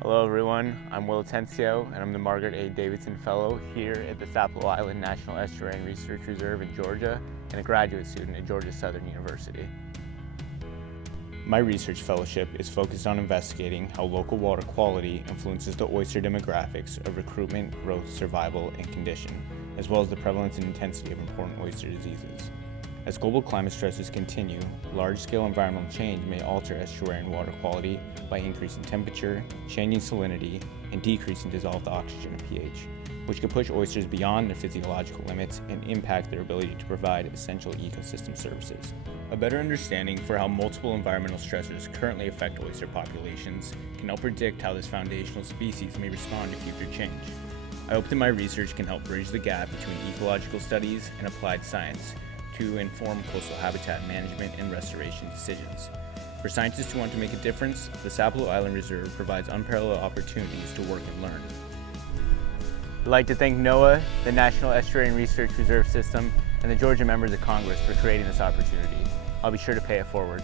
Hello everyone, I'm Wil Atencio and I'm the Margaret A. Davidson Fellow here at the Sapelo Island National Estuarine Research Reserve in Georgia and a graduate student at Georgia Southern University. My research fellowship is focused on investigating how local water quality influences the oyster demographics of recruitment, growth, survival, and condition, as well as the prevalence and intensity of important oyster diseases. As global climate stresses continue, large-scale environmental change may alter estuarine water quality by increasing temperature, changing salinity, and decreasing dissolved oxygen and pH, which could push oysters beyond their physiological limits and impact their ability to provide essential ecosystem services. A better understanding for how multiple environmental stressors currently affect oyster populations can help predict how this foundational species may respond to future change. I hope that my research can help bridge the gap between ecological studies and applied science to inform coastal habitat management and restoration decisions. For scientists who want to make a difference, the Sapelo Island Reserve provides unparalleled opportunities to work and learn. I'd like to thank NOAA, the National Estuarine Research Reserve System, and the Georgia members of Congress for creating this opportunity. I'll be sure to pay it forward.